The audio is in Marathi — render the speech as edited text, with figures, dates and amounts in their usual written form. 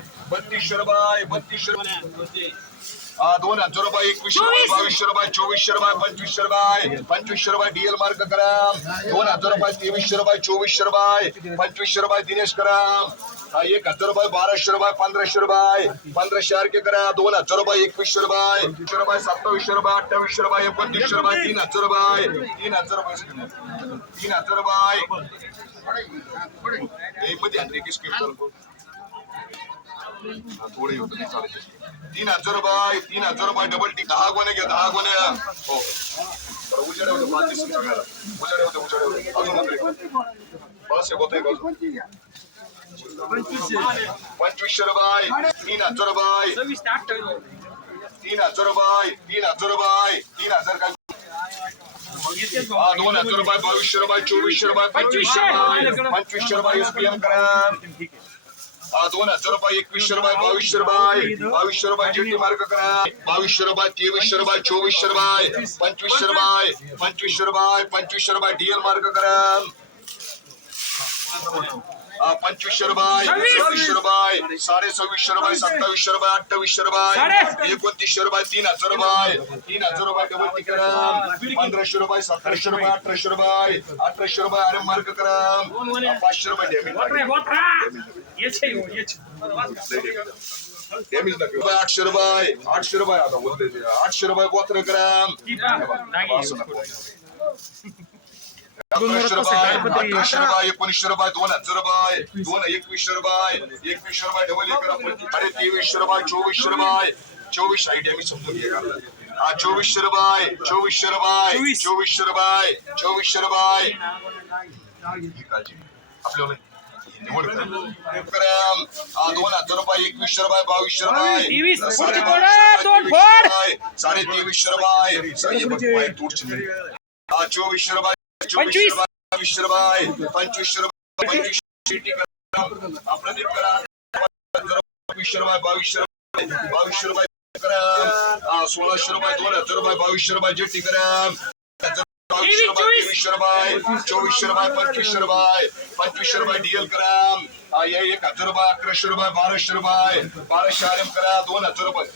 3200 रुपये 2000 रुपये 2100 रुपये 2200 रुपये 2500 रुपये डीएल मार्क करा 2000 रुपये 2300 रुपये 2400 रुपये 2500 रुपये दिनेश करा 1000 रुपये 1200 रुपये 1500 रुपये 1500 के करा 2000 रुपये 2100 रुपये 2700 रुपये 2800 रुपये 2900 रुपये 3000 रुपये 3000 रुपये 3000 रुपये एक मध्ये आणले की स्किप करू थोडे होते 3000 रुपये 3000 रुपये डबल टी 10 गोणे घ्या 10 गोणे हो उजेड होते 5 दिवस सगळ्याला उजेड होते अजून होते बस एक होते 2500 रुपये 3000 रुपये 3000 रुपये 3000 रुपये 3000 का 2000 रुपये 2200 रुपये 2400 रुपये 2500 रुपये एसपीएम करा 2000 रुपये 2100 रुपये 2200 रुपये 2200 रुपये जीटी मार्क करा 2200 रुपये 2300 रुपये 2400 रुपये 2500 रुपये 2500 रुपये 2500 रुपये डीएल मार्क करा 2500 रुपये 2600 रुपये 2650 रुपये 2700 रुपये 2800 रुपये 2900 रुपये 3000 रुपये 3000 रुपये डबल टिकट 1500 रुपये 1700 रुपये 1800 रुपये 1800 रुपये आर मार्क करा 500 रुपये डॅमेज डॅमेज नका 800 रुपये आता बोलते 800 रुपये गोत्र करा 1800 रुपये 1900 रुपये 2000 रुपये 2100 रुपये 2100 रुपये डबल करा 2300 रुपये 2400 रुपये 24 आई डॅमेज समजून घ्या 2400 रुपये 2400 रुपये 2400 रुपये 2400 रुपये आपल्याला निवड करा 2000 रुपये 2100 रुपये 2200 रुपये 2300 रुपये तोडची 2400 रुपये 2500 रुपये 2500 रुपये 2200 करा 2200 रुपये 2200 रुपये करा 1600 रुपये 2000 रुपये 2200 रुपये जेटी करा 2200 रुपये 2300 रुपये 2400 रुपये 2500 रुपये 2500 रुपये डीएल करा 1000 रुपये 1100 रुपये 1200 रुपये 1200 आरएम करा 2000 रुपये